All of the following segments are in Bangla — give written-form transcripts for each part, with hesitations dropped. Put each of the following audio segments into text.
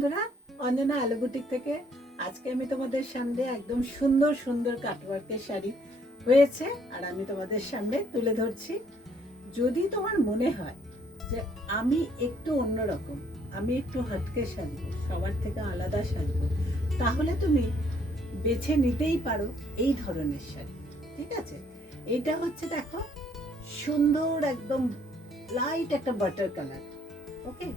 বন্ধুরা, অঞ্জনা আলু বুটিক থেকে আজকে আমি তোমাদের সামনে একদম সুন্দর সুন্দর কাটওয়ার্কের শাড়ি হয়েছে আর আমি তোমাদের সামনে তুলে ধরছি। যদি তোমার মনে হয় যে আমি একটু অন্যরকম, আমি একটু হটকে সাজবো, সবার থেকে আলাদা সাজবো, তাহলে তুমি বেছে নিতেই পারো এই ধরনের শাড়ি। ঠিক আছে, এইটা হচ্ছে দেখো সুন্দর একদম লাইট একটা বাটার কালার, ওকে,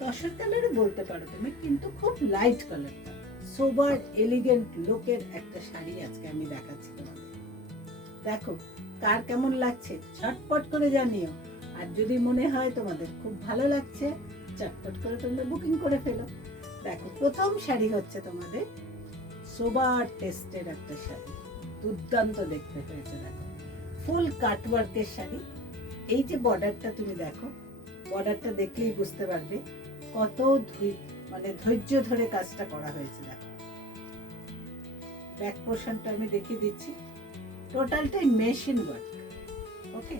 তসর কালারও বলতে পারো তুমি, কিন্তু খুব লাইট কালারটা, সোবার এলিগেন্ট লুকের একটা শাড়ি আজকে আমি দেখাচ্ছি তোমাদের। দেখো কার কেমন লাগছে ঝটপট করে জানিও। আর যদি মনে হয় তোমাদের খুব ভালো লাগছে, চটপট করে তোমরা বুকিং করে ফেলো। দেখো প্রথম শাড়ি হচ্ছে তোমাদের সোবার টেস্টের একটা শাড়ি, দুর্দান্ত দেখতে হয়েছে। দেখো ফুল কাটওয়ার্কের শাড়ি। এই যে বর্ডারটা তুমি দেখো, বর্ডারটা দেখলেই বুঝতে পারবে কত ধৈর্য ধরে কাজটা করা হয়েছে। দেখো ব্যাক পোর্শনটা আমি দেখিয়ে দিচ্ছি, টোটালটাই মেশিন ওয়ার্ক, ওকে।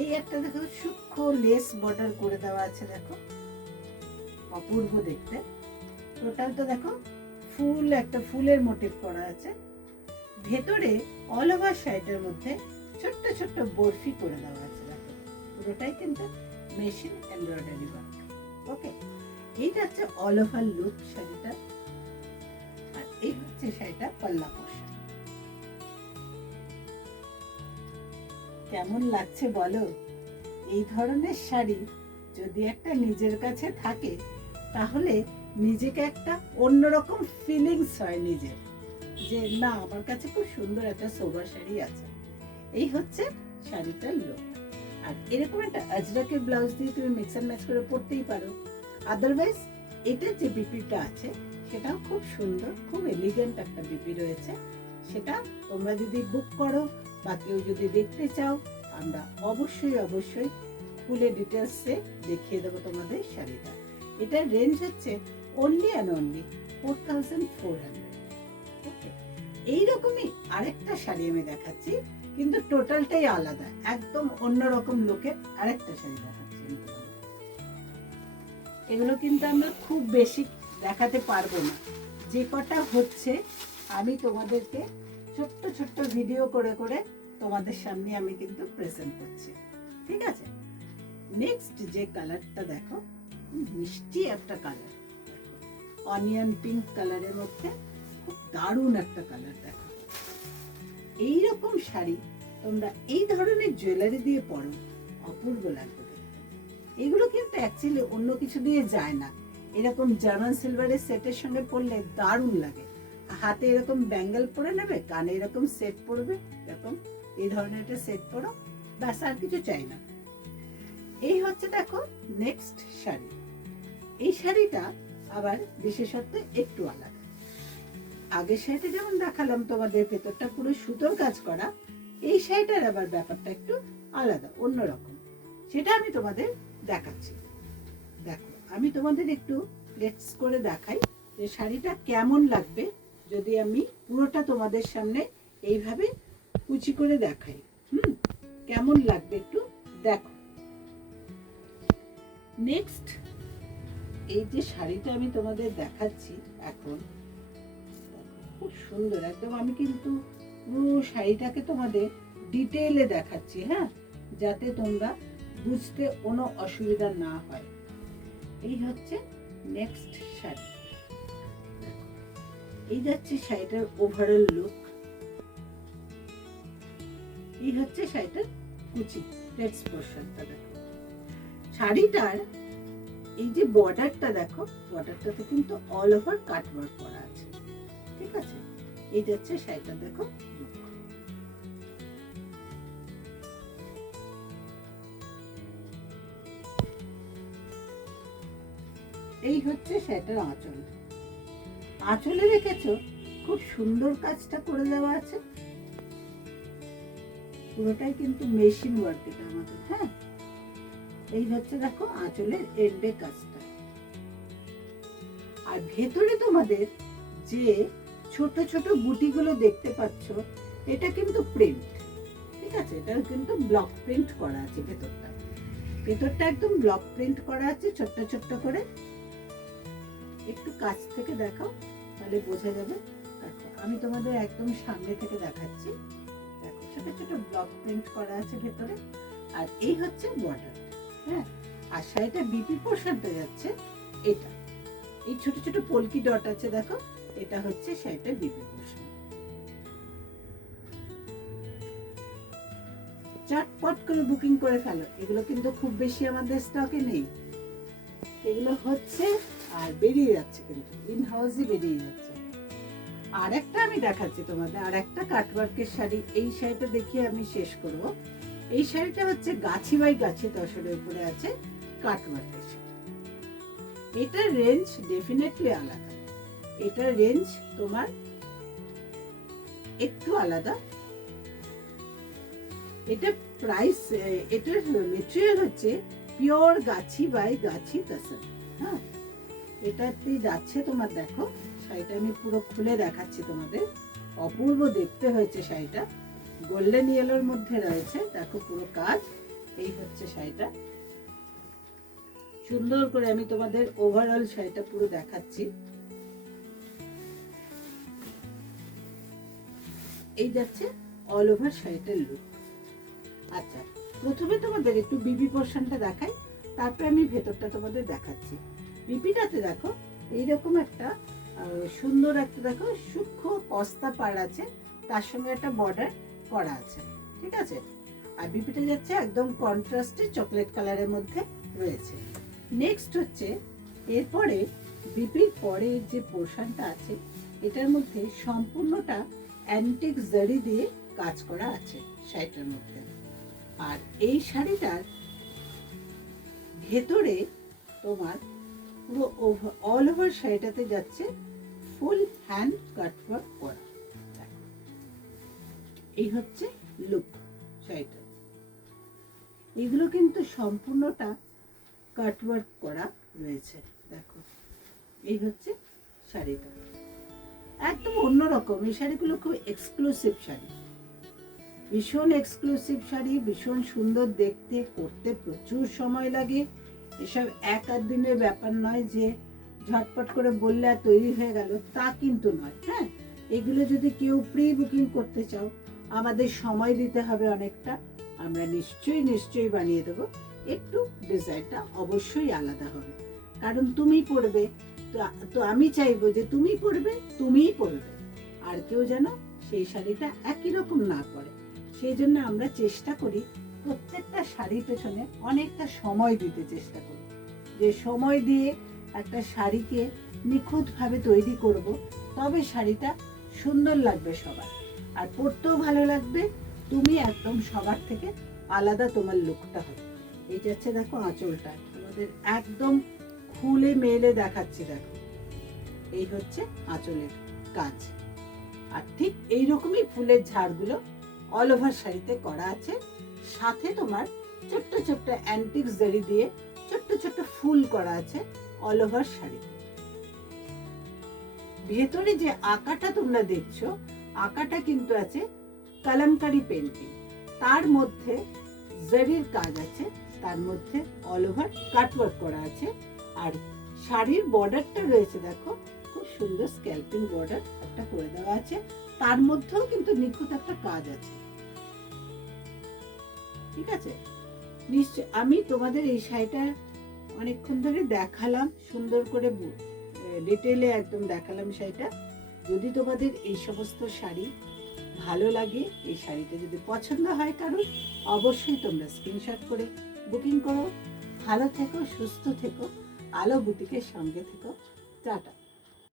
এই একটা দেখো সূক্ষ্ম লেস বর্ডার করে দেওয়া আছে, দেখো অপূর্ব দেখতে। টোটালটা দেখো ফুল একটা ফুলের মোটিভ করা আছে। ভেতরে অল ওভার শাড়িটার মধ্যে ছোট্ট ছোট্ট বরফি করে দেওয়া আছে। দেখো পুরোটাই কিন্তু মেশিন এমব্রয়ডারি ওয়ার্ক, ওকে। এইটা হচ্ছে অল ওভার লুক শাড়িটা, আর এই হচ্ছে শাড়িটা পাল্লা পোর্শন। কেমন লাগছে বলো? এই ধরনের শাড়ি যদি একটা নিজের কাছে থাকে তাহলে নিজেকে একটা অন্যরকম ফিলিংস হয় নিজের, যে না আমার কাছে খুব সুন্দর একটা সোবার শাড়ি আছে। এই হচ্ছে শাড়িটার লুক। আর এরকম একটা আজরাকের ব্লাউজ দিয়ে তুমি মিক্স অ্যান্ড ম্যাচ করে পরতেই পারো। আদারওয়াইজ এটার যে বিপিটা আছে সেটাও খুব সুন্দর, খুব এলিগেন্ট একটা বিপি রয়েছে। সেটা তোমরা যদি বুক করো বা কেউ যদি দেখতে চাও, আমরা অবশ্যই অবশ্যই ফুলে ডিটেলসে দেখিয়ে দেবো তোমাদের শাড়িটা। এটার রেঞ্জ হচ্ছে অনলি অ্যান্ড অনলি 4400। ওকে, এইরকমই আরেকটা শাড়ি আমি দেখাচ্ছি, কিন্তু টোটালটাই আলাদা, একদম অন্যরকম লুকের আরেকটা শাড়ি দেখাচ্ছি। এগুলো কিন্তু আমরা খুব বেশি দেখাতে পারবো না, যে কটা হচ্ছে আমি তোমাদেরকে ছোট্ট ছোট্ট ভিডিও করে করে তোমাদের সামনে আমি কিন্তু প্রেজেন্ট করছি। ঠিক আছে, নেক্সট যে কালারটা দেখো, মিষ্টি একটা কালার, অনিয়ন পিঙ্ক কালারের মধ্যে খুব দারুণ একটা কালার। দেখো এইরকম শাড়ি তোমরা এই ধরনের জুয়েলারি দিয়ে পরো, অপূর্ব লাগবে। এগুলো কিন্তু অ্যাকচুয়ালি অন্য কিছু দিয়ে যায় না, এরকম জার্মান সিলভারের সেটের সঙ্গে পরলে দারুণ লাগে। হাতে এরকম ব্যাঙ্গেল পরে নেবে, কানে এরকম সেট পরবে, এরকম এই ধরনের একটা সেট পরো, ব্যাস আর কিছু চাই না। এই হচ্ছে দেখো নেক্সট শাড়ি। এই শাড়িটা আবার বিশেষত্ব একটু আলাদা। আগের শাড়িটা যেমন দেখালাম তোমাদের ভেতরটা পুরো সুতোর কাজ করা, এই শাড়িটার আবার ব্যাপারটা একটু আলাদা, অন্যরকম। সেটা আমি তোমাদের দেখাচ্ছি। দেখো আমি তোমাদের একটু লেটস করে দেখাই যে শাড়িটা কেমন লাগবে যদি আমি পুরোটা তোমাদের সামনে এইভাবে কুচি করে দেখাই। কেমন লাগবে একটু দেখো। নেক্সট এই যে শাড়িটা আমি তোমাদের দেখাচ্ছি এখন, খুব সুন্দর একদম। আমি কিন্তু পুরো শাড়িটাকে তোমাদের ডিটেইলে দেখাচ্ছি, হ্যাঁ, যাতে তোমরা বুঝতে কোনো অসুবিধা না হয়। এই হচ্ছে নেক্সট শাড়ি। এই যাচ্ছে শাড়িটার ওভারঅল লুক। এই হচ্ছে শাড়িটার কুচি লেটস পোর্শনটা। দেখো শাড়িটার এই যে বর্ডারটা দেখো, বর্ডারটাতে কিন্তু অল ওভার কাট ওয়ার্ক করা আছে। ঠিক আছে, এই যাচ্ছে শাড়িটা দেখো লুক। এই হচ্ছে শাড়িটার আঁচল। আঁচলে রেখেছো খুব সুন্দর কাজটা করে দেওয়া আছে, পুরোটাই কিন্তু মেশিন ওয়ার্ক এটা আমাদের, হ্যাঁ। এই হচ্ছে দেখো আঁচলের এন্ডে কাজটা। আর ভেতরে তোমাদের যে ছোট ছোট বুটিগুলো দেখতে পাচ্ছ, এটা কিন্তু প্রিন্ট। ঠিক আছে, এটা কিন্তু ব্লক প্রিন্ট করা আছে। ভেতরটা একদম ব্লক প্রিন্ট করা আছে ছোট্ট ছোট্ট করে। একটু কাছ থেকে দেখাও, তাহলে বোঝা যাবে। দেখো আমি তোমাদের একদম সামনে থেকে দেখাচ্ছি। দেখো ছোট ছোট ব্লক প্রিন্ট করা আছে ভেতরে। আর এই হচ্ছে বর্ডার। হ্যাঁ, আর শাড়িটা বিপি পোর্শনটা যাচ্ছে এটা, এই ছোট ছোট পলকি ডট আছে দেখো, এটা হচ্ছে শাড়িটা বিপি পোর্শন। চটপট করে বুকিং করে ফেলো, এগুলো কিন্তু খুব বেশি আমাদের স্টকে নেই, এগুলো হচ্ছে আর বেরিয়ে যাচ্ছে, কিন্তু ইন হাউসই বেরিয়ে যাচ্ছে। আর একটা আমি দেখাচ্ছি তোমাদের, আর একটা কাটওয়ার্কের শাড়ি, এই শাড়িটা দেখিয়ে আমি শেষ করব। এই শাড়িটা হচ্ছে গাছি বাই গাছি তসরের উপরে আছে কাটওয়ার্কের শাড়ি। এটার রেঞ্জ ডেফিনেটলি আলাদা, এটার রেঞ্জ তোমার একটু আলাদা। এটা প্রাইস, এটার মেটেরিয়াল হচ্ছে পিওর গাছি বাই গাছি তসর। হ্যাঁ, এটাতে যাচ্ছে তোমার, দেখো শাড়িটা আমি পুরো খুলে দেখাচ্ছি তোমাদের, অপূর্ব দেখতে হয়েছে শাড়িটা, গোল্ডেন ইয়েলোর মধ্যে রয়েছে, দেখো পুরো কাজ। এই হচ্ছে শাড়িটা, সুন্দর করে আমি তোমাদের ওভারঅল শাড়িটা পুরো দেখাচ্ছি। এই যাচ্ছে অল ওভার শাড়িটার লুক। আচ্ছা, প্রথমে তোমাদের একটু বিপি পোর্শনটা দেখাই, তারপরে আমি ভেতরটা তোমাদের দেখাচ্ছি। বিপিটাতে দেখো এইরকম একটা সুন্দর একটা দেখো সূক্ষ্ম কস্তা পাড় আছে, তার সঙ্গে একটা বর্ডার করা আছে, ঠিক আছে। আর বিপিটা যাচ্ছে একদম কন্ট্রাস্টে চকলেট কালারের মধ্যে রয়েছে। নেক্সট হচ্ছে এরপরে বিপির পরে যে পোর্শনটা আছে, এটার মধ্যে সম্পূর্ণটা অ্যান্টিক জারি দিয়ে কাজ করা আছে শাড়িটার মধ্যে। আর এই শাড়িটার ভেতরে তোমার পুরো অল ওভার শাড়িটাতে যাচ্ছে ফুল হ্যান্ড কাটওয়ার্ক করা। এই হচ্ছে লুক শাড়িটা, এগুলো কিন্তু সম্পূর্ণটা কাটওয়ার্ক করা রয়েছে। দেখো এই হচ্ছে শাড়িটা, একদম অন্যরকম। এই শাড়িগুলো খুব এক্সক্লুসিভ শাড়ি, ভীষণ এক্সক্লুসিভ শাড়ি, ভীষণ সুন্দর দেখতে, করতে প্রচুর সময় লাগে। এসব এক আধ দিনের ব্যাপার নয় যে ঝটপট করে বললে আর তৈরি হয়ে গেল, তা কিন্তু নয়। হ্যাঁ, এগুলো যদি কেউ প্রি বুকিং করতে চাও, আমাদের সময় দিতে হবে অনেকটা, আমরা নিশ্চয়ই বানিয়ে দেবো। একটু ডিজাইনটা অবশ্যই আলাদা হবে, কারণ তুমি পরবে, তো আমি চাইবো যে তুমি পরবে, তুমিই পরবে, আর কেউ যেন সেই শাড়িটা একই রকম না পরে। সেই জন্য আমরা চেষ্টা করি প্রত্যেকটা শাড়ির পেছনে অনেকটা সময় দিতে চেষ্টা করি, যে সময় দিয়ে একটা শাড়িকে নিখুঁতভাবে তৈরি করব, তবে শাড়িটা সুন্দর লাগবে সবার, আর পরতেও ভালো লাগবে। তুমি একদম সবার থেকে আলাদা, তোমার লুকটা হবে। এই যাচ্ছে দেখো আঁচলটা, তোমাদের একদম খুলে মেলে দেখাচ্ছি, দেখো এই হচ্ছে আঁচলের কাজ। আর ঠিক এইরকমই ফুলের ঝাড়গুলো অল ওভার শাড়িতে করা আছে, সাথে তোমার ছোট্ট ছোট্ট অ্যান্টিক জারি দিয়ে ছোট্ট ছোট্ট ফুল করা আছে অল ওভার শাড়িতে। ভেতরে যে আঁকাটা তোমরা দেখছো, আঁকাটা কিন্তু আছে কলমকারি পেন্টিং, তার মধ্যে জারির কাজ আছে, তার মধ্যে অল ওভার কাটওয়ার্ক করা আছে। আর শাড়ির বর্ডারটা রয়েছে, দেখো খুব সুন্দর স্ক্যালপিং বর্ডার একটা করে দেওয়া আছে, তার মধ্যেও কিন্তু নিখুঁত একটা কাজ আছে, ঠিক আছে। নিশ্চয় আমি তোমাদের এই শাড়িটা অনেকক্ষণ ধরে দেখালাম, সুন্দর করে ডিটেইলে একদম দেখালাম শাড়িটা। যদি তোমাদের এই সমস্ত শাড়ি ভালো লাগে, এই শাড়িটা যদি পছন্দ হয় কারোর, অবশ্যই তোমরা স্ক্রিনশট করে বুকিং করো। ভালো থেকো, সুস্থ থেকো, আলো বুটিকের সঙ্গে থেকো। টাটা।